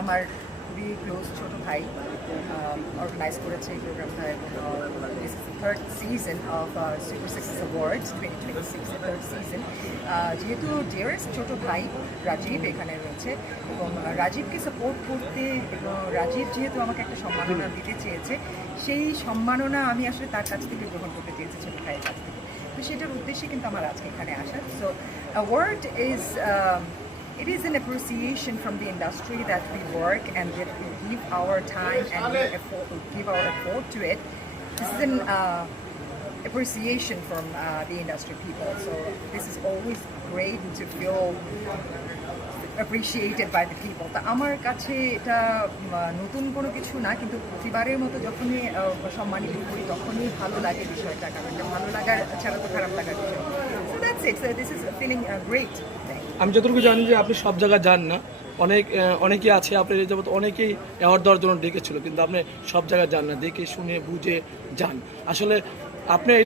আমার খুবই ক্লোজ ছোট ভাই অর্গানাইজ করেছে এই প্রোগ্রামটা এবং this is the third season of super success awards 2026 third season. যেহেতু ডিয়ারেস্ট ছোট ভাই রাজীব এখানে রয়েছে এবং রাজীবকে সাপোর্ট করতে এবং রাজীব যেহেতু আমাকে একটা সম্মাননা দিতে চেয়েছে, সেই সম্মাননা আমি আসলে তার কাছ থেকে গ্রহণ করতে চেয়েছি ছোট ভাইয়ের কাছ থেকে। তো সেটার উদ্দেশ্যে কিন্তু আমার আজকে এখানে আসা। So award is it is an appreciation from the industry that we work and that we give our time and give our effort to it. This is an appreciation from the industry people. So this is always great to feel appreciated by the people. তা আমার কাছে এটা নতুন কোনো কিছু না, কিন্তু প্রতিবারের মতো যখনই সম্মানিত করি তখনই ভালো লাগে বিষয়টা, কারণ এটা ভালো লাগার ছাড়া তো খারাপ লাগার বিষয়। So that's it. So this is feeling great. আমি যতটুকু জানি যে আপনি সব জায়গায় যান না, অনেকেই আছে আপনার এই যাবত অনেকেই অ্যাওয়ার্ড দেওয়ার জন্য ডেকেছিল, কিন্তু আপনি সব জায়গায় যান না, দেখে শুনে বুঝে যান। আসলে আপনি